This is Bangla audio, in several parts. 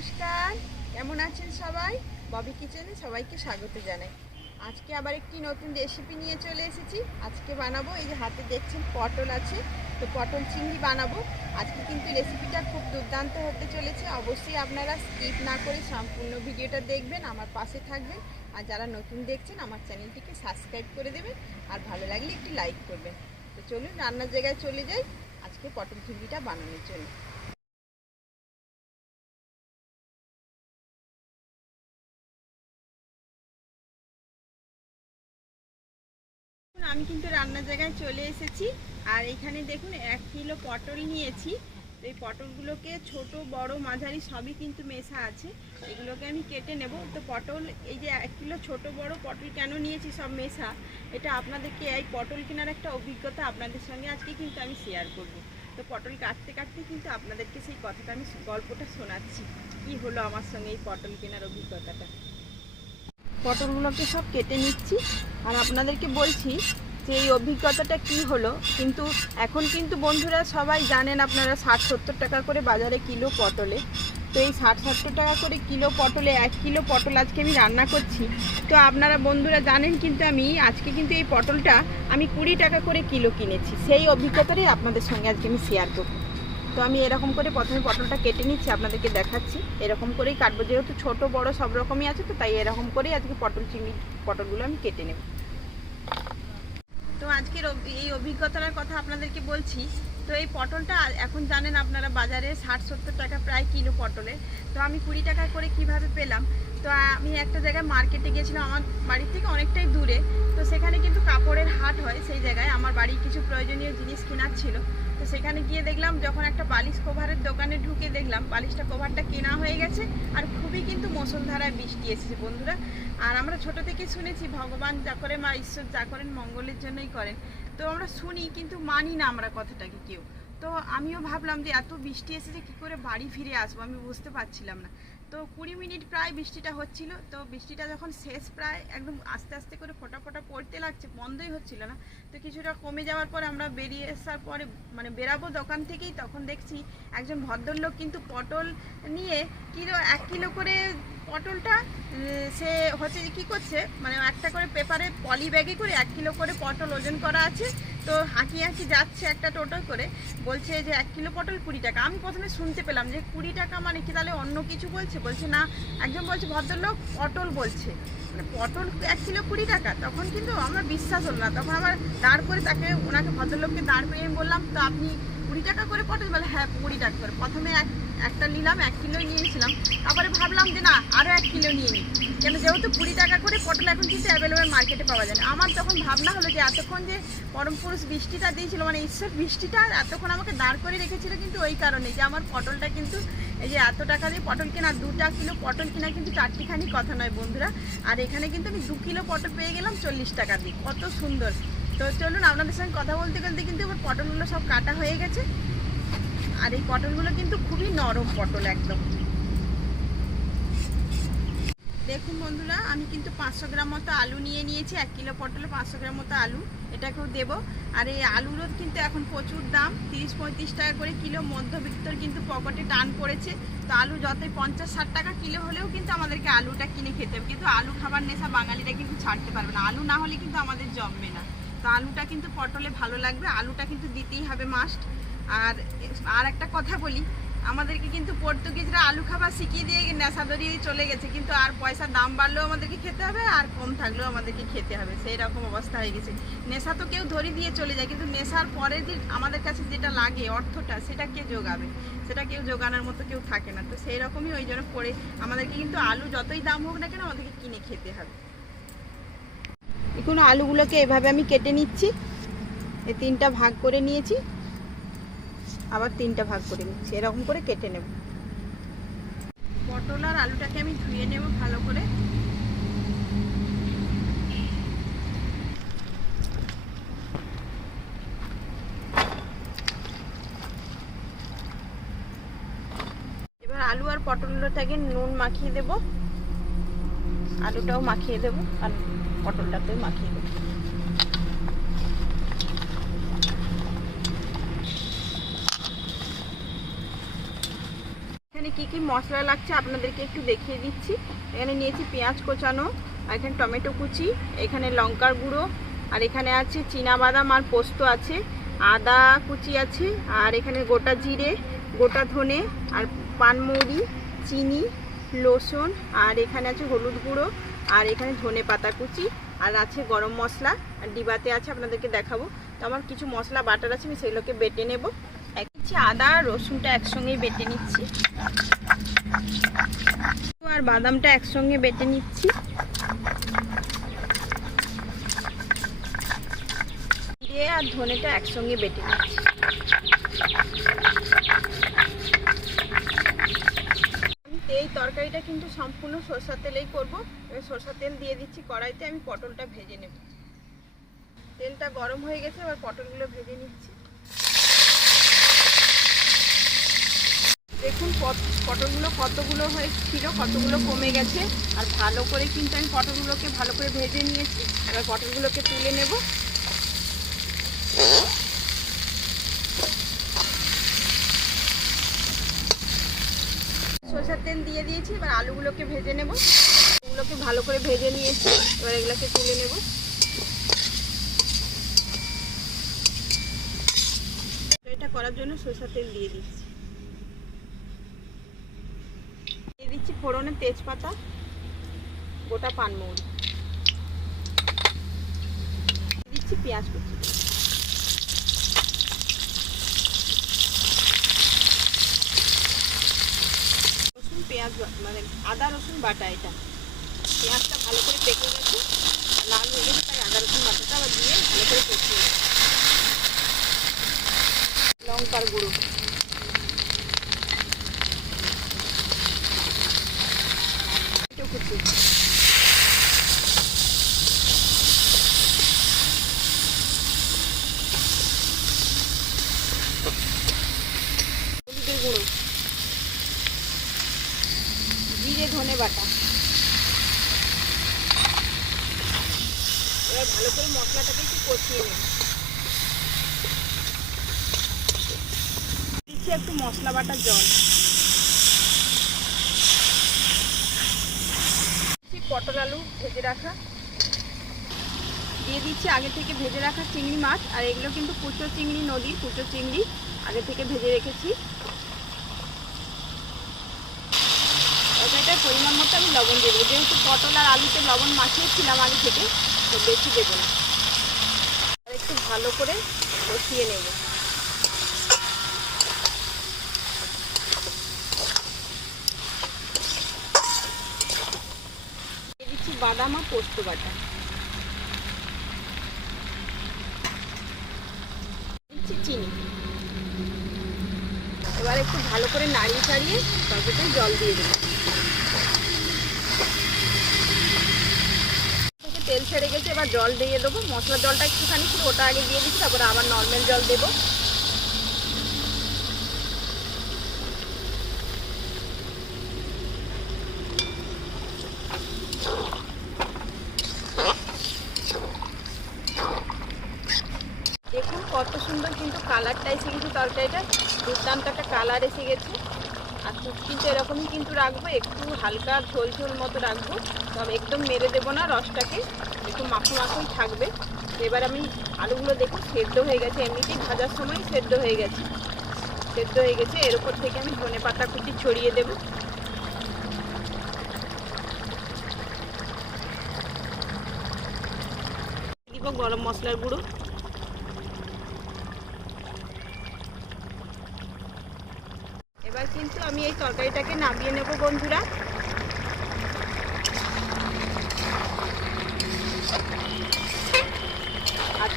নমস্কার। কেমন আছেন সবাই? ববি কিচেনে সবাইকে স্বাগত জানাই। আজকে আবার একটি নতুন রেসিপি নিয়ে চলে এসেছি। আজকে বানাবো, এই যে হাতে দেখছেন পটল আছে, তো পটল চিংড়ি বানাবো। আজকে কিন্তু রেসিপিটা খুব দুর্দান্ত হতে চলেছে। অবশ্যই আপনারা স্কিপ না করে সম্পূর্ণ ভিডিওটা দেখবেন, আমার পাশে থাকবেন। আর যারা নতুন দেখছেন, আমার চ্যানেলটিকে সাবস্ক্রাইব করে দেবেন। আর ভালো লাগলে একটি লাইক করবেন। তো চলুন রান্নার জায়গায় চলে যাই। আজকে পটল চিংড়িটা বানানোর জন্য। রান্নার জায়গায় চলে এসেছি। আর এখানে দেখুন, এক কিলো পটল নিয়েছি। তো এই পটলগুলোকে ছোট, বড়, মাঝারি সবই কিন্তু মেশা আছে। এগুলোকে আমি কেটে নেব। তো পটল, এই যে এক কিলো ছোট, বড় পটল কেন নিয়েছি, সব মেশা? এটা আপনাদেরকে এই পটল কেনার একটা অভিজ্ঞতা আপনাদের সঙ্গে আজকে কিন্তু আমি শেয়ার করব। তো পটল কাটতে কাটতে কিন্তু আপনাদেরকে সেই কথাটা আমি গল্পটা শোনাচ্ছি। কি হলো আমার সঙ্গে এই পটল কেনার অভিজ্ঞতাটা? পটলগুলোকে সব কেটে নিচ্ছি। আর আপনাদেরকে বলছি যে এই অভিজ্ঞতাটা কি হলো, কিন্তু এখন কিন্তু বন্ধুরা সবাই জানেন আপনারা ষাট সত্তর টাকা করে বাজারে কিলো পটলে। তো এই ষাট সত্তর টাকা করে কিলো পটলে এক কিলো পটল আজকে আমি রান্না করছি। তো আপনারা বন্ধুরা জানেন কিন্তু আমি, আজকে কিন্তু এই পটলটা আমি কুড়ি টাকা করে কিলো কিনেছি। সেই অভিজ্ঞতাটাই আপনাদের সঙ্গে আজকে আমি শেয়ার করব। তো আমি এরকম করে প্রথমে পটলটা কেটে নিচ্ছি, আপনাদেরকে দেখাচ্ছি। এরকম করেই কাটবো, যেহেতু ছোট, বড় সব রকমই আছে, তো তাই এরকম করেই আজকে পটল, চিংড়ি পটলগুলো আমি কেটে নেব। আজকের এই অভিজ্ঞতার কথা আপনাদেরকে বলছি। তো এই পটলটা এখন জানেন আপনারা বাজারে ষাট, সত্তর টাকা প্রায় কিলো পটলে তো আমি কুড়ি টাকা করে কীভাবে পেলাম? তো আমি একটা জায়গায় মার্কেটে গিয়েছিলাম, আমার বাড়ির থেকে অনেকটাই দূরে। তো সেখানে কিন্তু কাপড়ের হাট হয় সেই জায়গায়। আমার বাড়ির কিছু প্রয়োজনীয় জিনিস কেনার ছিল। সেখানে গিয়ে দেখলাম যখন একটা বালিশ কভারের দোকানে ঢুকে দেখলাম, বালিশটা কোভারটা কেনা হয়ে গেছে আর খুবই কিন্তু মুসলধারায় বৃষ্টি এসেছে বন্ধুরা। আর আমরা ছোট থেকে শুনেছি ভগবান যা করে মা ঈশ্বর যা করেন মঙ্গলের জন্যই করেন। তো আমরা শুনি কিন্তু মানি না আমরা কথাটাকে কেউ। তো আমিও ভাবলাম যে এত বৃষ্টি এসেছে, কি করে বাড়ি ফিরে আসব? আমি বুঝতে পারছিলাম না। তো কুড়ি মিনিট প্রায় বৃষ্টিটা হচ্ছিল। তো বৃষ্টিটা যখন শেষ প্রায় একদম আস্তে আস্তে করে ফোটা ফোটা পড়তে লাগছে, বন্ধই হচ্ছিল না। তো কিছুটা কমে যাওয়ার পর আমরা বেরিয়ে আসার পরে মানে বেরাবো দোকান থেকেই তখন দেখছি একজন ভদ্রলোক কিন্তু পটল নিয়ে কিলো, এক কিলো করে পটলটা সে হচ্ছে কী করছে মানে একটা করে পেপারে পলি ব্যাগে করে এক কিলো করে পটল ওজন করা আছে, তো হাঁকি হাঁকি যাচ্ছে একটা টোটো করে, বলছে যে এক কিলো পটল কুড়ি টাকা। আমি প্রথমে শুনতে পেলাম যে কুড়ি টাকা মানে কি তাহলে অন্য কিছু বলছে? বলছে, না, একজন বলছে, ভদ্রলোক পটল বলছে। মানে পটল এক কিলো কুড়ি টাকা, তখন কিন্তু আমার বিশ্বাস হলো না। তখন আমার দাঁড় করে তাকে, ওনাকে ভদ্রলোককে দাঁড় করে আমি বললাম, তো আপনি কুড়ি টাকা করে পটল। বলে হ্যাঁ কুড়ি টাকা করে। প্রথমে এক একটা নিলাম, এক কিলো নিয়েছিলাম। তারপরে ভাবলাম যে, না আরও এক কিলো নিয়ে নিই। কেন, যেহেতু কুড়ি টাকা করে পটল এখন কিন্তু অ্যাভেলেবেল মার্কেটে পাওয়া যায় না। আমার তখন ভাবনা হলো যে, এতক্ষণ যে পরম পুরুষ বৃষ্টিটা দিয়েছিল মানে ঈশ্বর বৃষ্টিটা এতক্ষণ আমাকে দাঁড় করে রেখেছিল কিন্তু ওই কারণে যে, আমার পটলটা কিন্তু এই যে, এত টাকা দিয়ে পটল কেনা দুটা কিলো পটল কেনা কিন্তু চারটিখানি কথা নয় বন্ধুরা। আর এখানে কিন্তু আমি দু কিলো পটল পেয়ে গেলাম চল্লিশ টাকা দিয়ে। কত সুন্দর। তো চলুন আপনাদের সঙ্গে কথা বলতে বলতে কিন্তু এবার পটলগুলো সব কাটা হয়ে গেছে। আর এই পটলগুলো কিন্তু খুবই নরম পটল একদম। দেখুন বন্ধুরা, আমি কিন্তু পাঁচশো গ্রাম মতো আলু নিয়ে নিয়েছি, এক কিলো পটলে পাঁচশো গ্রাম মতো আলু, এটাকেও দেবো। আর এই আলুরও কিন্তু এখন প্রচুর দাম, তিরিশ পঁয়ত্রিশ টাকা করে কিলো, মধ্যবিত্তর কিন্তু পকেটে টান পড়েছে। তো আলু যতই পঞ্চাশ ষাট টাকা কিলো হলেও কিন্তু আমাদেরকে আলুটা কিনে খেতে হবে। কিন্তু আলু খাবার নেশা বাঙালিরা কিন্তু ছাড়তে পারবে না। আলু না হলে কিন্তু আমাদের জমবে না। তো আলুটা কিন্তু পটলে ভালো লাগবে, আলুটা কিন্তু দিতেই হবে মাস্ট আর আর একটা কথা বলি, আমাদেরকে কিন্তু পর্তুগিজরা আলু খাবার শিখিয়ে দিয়ে নেশা ধরিয়ে চলে গেছে, কিন্তু আর পয়সার দাম বাড়লেও আমাদেরকে খেতে হবে, আর কম থাকলেও আমাদেরকে খেতে হবে সেই রকম অবস্থা হয়ে গেছে। নেশা তো কেউ ধরিয়ে দিয়ে চলে যায়, কিন্তু নেশার পরে যে আমাদের কাছে যেটা লাগে, অর্থটা, সেটা কে যোগাবে? সেটা কেউ যোগানোর মতো কেউ থাকে না, তো সেই রকমই ওই জন্য পড়ে, আমাদেরকে কিন্তু আলু যতই দাম হোক না কেন আমাদেরকে কিনে খেতে হবে। এখন আলুগুলোকে এভাবে আমি কেটে নিচ্ছি। এই তিনটা ভাগ করে নিয়েছি। আবার তিনটা ভাগ করে নিচ্ছি। এরকম করে কেটে নেব। পটল আর আলুটাকে আমি ধুয়ে নেব ভালো করে। এবার আলু আর পটলটাকে নুন মাখিয়ে দেব। আলুটাও মাখিয়ে দেব। আর পটলটাতেও মাখিয়ে দেবো এখানে কি কি মশলা লাগছে আপনাদেরকে একটু দেখিয়ে দিচ্ছি। এখানে নিয়েছি পেঁয়াজ কোচানো, আর এখানে টমেটো কুচি, এখানে লঙ্কার গুঁড়ো, আর এখানে আছে বাদাম আর পোস্ত আছে, আদা কুচি আছে, আর এখানে গোটা জিরে, গোটা ধনে, আর পানমৌরি চিনি, লসুন, আর এখানে আছে হলুদ গুঁড়ো আর এখানে ধনে পাতা কুচি, আর আছে গরম মশলা, আর ডিবাতে আছে আপনাদেরকে দেখাবো। তো আমার কিছু মশলা, বাটার আছে, আমি সেগুলোকে বেটে নেব। এক আদা রসুনটা একসঙ্গেই বেটে নিচ্ছি। আর বাদামটা একসঙ্গে বেটে নিচ্ছি। দিয়ে আর ধনেটা একসঙ্গে বেটে নিচ্ছি এই তরকারিটা কিন্তু সম্পূর্ণ সরষার তেলেই করব। এবার সরষার তেল দিয়ে দিচ্ছি কড়াইতে, আমি পটলটা ভেজে নেব। তেলটা গরম হয়ে গেছে, এবার পটলগুলো ভেজে নিচ্ছি। দেখুন পট- পটলগুলো কতগুলো হয়েছিল, কতগুলো কমে গেছে, আর ভালো করে কিন্তু আমি পটলগুলোকে ভালো করে ভেজে নিয়েছি। এবার পটলগুলোকে তুলে নেব। সরষের তেল দিয়ে দিয়েছি, এবার আলুগুলোকে ভেজে নেব। এগুলোকে ভালো করে ভেজে নিয়েছি, এবার এগুলোকে তুলে নেব। এটা করার জন্য সরষের তেল দিয়ে দিচ্ছি। দিয়ে দিচ্ছি ফোড়নে তেজপাতা, গোটা পানমৌরি। দিচ্ছি পেঁয়াজ কুচি রসুন পেঁয়াজ মানে আদা, রসুন বাটা এটা। পেঁয়াজটা ভালো করে পেকে গেছে লাল হয়ে গেছে, তাই আদা, রসুন বাটাটা আবার দিয়ে ভালো করে কষিয়ে। লঙ্কার গুঁড়ো টমেটো কুচি হলুদের গুঁড়ো জিরে ধনে বাটা। এবার ভালো করে মশলাটাকে একটু কষিয়ে নেব। দিচ্ছি একটু মশলা বাটার জল। পটল আলু ভেজে রাখা। দিয়ে দিচ্ছি আগে থেকে ভেজে রাখা চিংড়ি মাছ। আর এগুলো কিন্তু কুচো চিংড়ি নদীর কুচো চিংড়ি আগে থেকে ভেজে রেখেছি। তরকারিটার আমি লবণ দেবো। যেহেতু পটল আর আলুতে লবণ মাখিয়েছিলাম আগে থেকে, তো বেশি দেবো না। আর একটু ভালো করে কষিয়ে নেব। দিচ্ছি বাদাম আর পোস্ত বাটা। দিচ্ছি চিনি। এবার একটু ভালো করে নাড়িয়ে ছাড়িয়ে তরকারিটায় জল দিয়ে দেবো। তেল ছেড়ে গেছে, এবার জল দিয়ে দেবো। মশলার জলটা একটুখানি ছিল, ওটা আগে দিয়ে দিচ্ছি, তারপরে আবার নর্মাল জল দেবো। দেখুন কত সুন্দর কিন্তু কালারটা এসে গেছে তরকারিটা। দুর্দান্ত একটা কালার এসে গেছে। আর কিন্তু এরকমই কিন্তু রাখব, একটু হালকা ঝোল ঝোল মতো রাখব। তবে একদম মেরে দেবো না রসটাকে, একটু মাখো মাখোই থাকবে। এবার আমি আলুগুলো দেখুন সেদ্ধ হয়ে গেছে, এমনিতেই ভাজার সময় সেদ্ধ হয়ে গেছে। সেদ্ধ হয়ে গেছে, এর উপর থেকে আমি ধনে পাতা কুচি ছড়িয়ে দেবো। দিব গরম মশলার গুঁড়ো। এবার কিন্তু আমি এই তরকারিটাকে নামিয়ে নেব বন্ধুরা।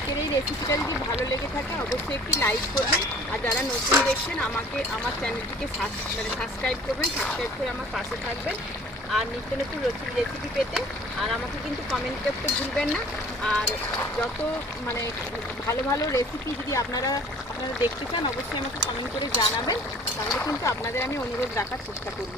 আজকের এই রেসিপিটা যদি ভালো লেগে থাকে, অবশ্যই একটি লাইক করবেন। আর যারা নতুন দেখছেন, আমাকে, আমার চ্যানেলটিকে মানে সাবস্ক্রাইব করবেন সাবস্ক্রাইব করে আমার পাশে থাকবেন। আর নিত্য নতুন রেসিপি পেতে। আর আমাকে কিন্তু কমেন্ট করতে ভুলবেন না। আর যত মানে ভালো ভালো রেসিপি যদি আপনারা আপনারা দেখতে চান, অবশ্যই আমাকে কমেন্ট করে জানাবেন। তাহলে কিন্তু আপনাদের আমি অনুরোধ রাখার চেষ্টা করব।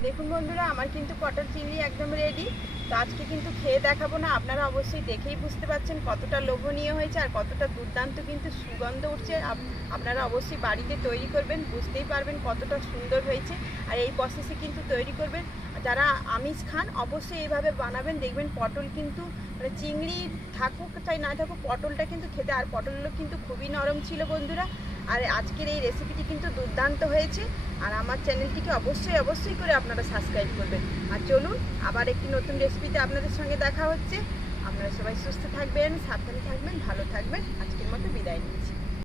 দেখুন বন্ধুরা, আমার কিন্তু পটল চিংড়ি একদম রেডি তো আজকে কিন্তু খেয়ে দেখাবো না, আপনারা অবশ্যই দেখেই বুঝতে পারছেন কতটা লোভনীয় হয়েছে আর কতটা দুর্দান্ত কিন্তু সুগন্ধ উঠছে। আপ- আপনারা অবশ্যই বাড়িতে তৈরি করবেন, বুঝতেই পারবেন কতটা সুন্দর হয়েছে। আর এই প্রসেসে কিন্তু তৈরি করবেন যারা আমিষ খান, অবশ্যই এইভাবে বানাবেন। দেখবেন পটল কিন্তু মানে চিংড়ি থাকুক চাই না থাকুক, পটলটা কিন্তু খেতে, আর পটলগুলো কিন্তু খুবই নরম ছিল বন্ধুরা। আর আজকের এই রেসিপিটি কিন্তু দুর্দান্ত হয়েছে। আর আমার চ্যানেলটিকে অবশ্যই অবশ্যই করে আপনারা সাবস্ক্রাইব করবেন। আর চলুন, আবার একটি নতুন রেসিপিতে আপনাদের সঙ্গে দেখা হচ্ছে। আপনারা সবাই সুস্থ থাকবেন, সাবধানে থাকবেন, ভালো থাকবেন। আজকের মতো বিদায় নিচ্ছি।